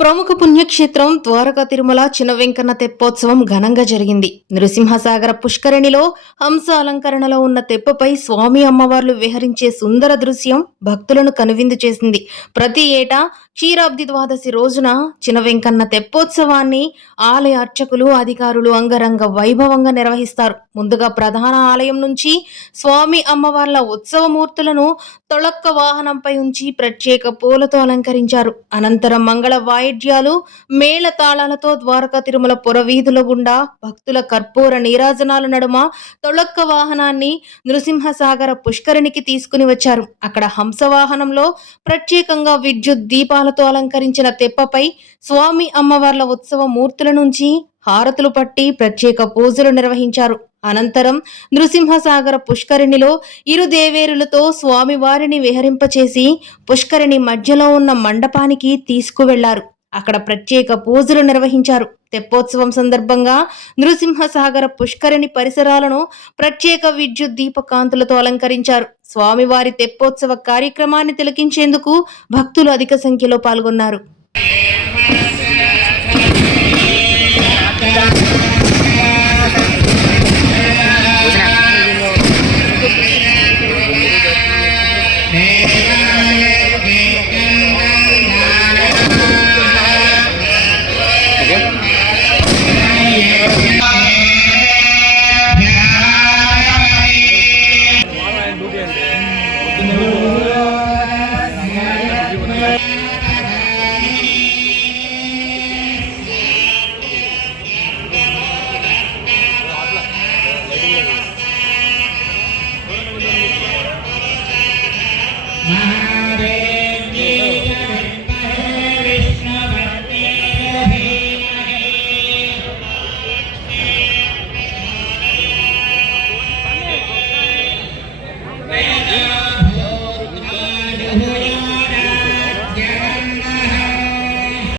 ప్రముఖ పుణ్యక్షేత్రం ద్వారకా తిరుమల చిన్న వెంకన్న తెప్పోత్సవం ఘనంగా జరిగింది. నృసింహసాగర పుష్కరిణిలో హంస అలంకరణలో ఉన్న తెప్పపై స్వామి అమ్మవార్లు విహరించే సుందర దృశ్యం భక్తులను కనువిందు చేసింది. ప్రతి ఏటా క్షీరాబ్ది ద్వాదశి రోజున చిన్న వెంకన్న తెప్పోత్సవాన్ని ఆలయ అర్చకులు, అధికారులు అంగరంగ వైభవంగా నిర్వహిస్తారు. ముందుగా ప్రధాన ఆలయం నుంచి స్వామి అమ్మవార్ల ఉత్సవమూర్తులను తొళక్క వాహనంపై ఉంచి ప్రత్యేక పూలతో అలంకరించారు. అనంతరం మంగళ వాయిద్యాలు, మేళ తాళాలతో ద్వారకా తిరుమల పురవీధుల గుండా భక్తుల కర్పూర నీరాజనాల నడుమ తొళక్క వాహనాన్ని నృసింహసాగర పుష్కరిణికి తీసుకుని వచ్చారు. అక్కడ హంస వాహనంలో ప్రత్యేకంగా విద్యుత్ దీపాలతో అలంకరించిన తెప్పపై స్వామి అమ్మవార్ల ఉత్సవ మూర్తుల నుంచి హారతులు పట్టి ప్రత్యేక పూజలు నిర్వహించారు. అనంతరం నృసింహసాగర పుష్కరిణిలో ఇరు దేవేరులతో స్వామివారిని విహరింపచేసి పుష్కరిణి మధ్యలో ఉన్న మండపానికి తీసుకువెళ్లారు. అక్కడ ప్రత్యేక పూజలు నిర్వహించారు. తెప్పోత్సవం సందర్భంగా నృసింహసాగర పుష్కరిణి పరిసరాలను ప్రత్యేక విద్యుత్ దీపకాంతులతో అలంకరించారు. స్వామివారి తెప్పోత్సవ కార్యక్రమాన్ని తిలకించేందుకు భక్తులు అధిక సంఖ్యలో పాల్గొన్నారు.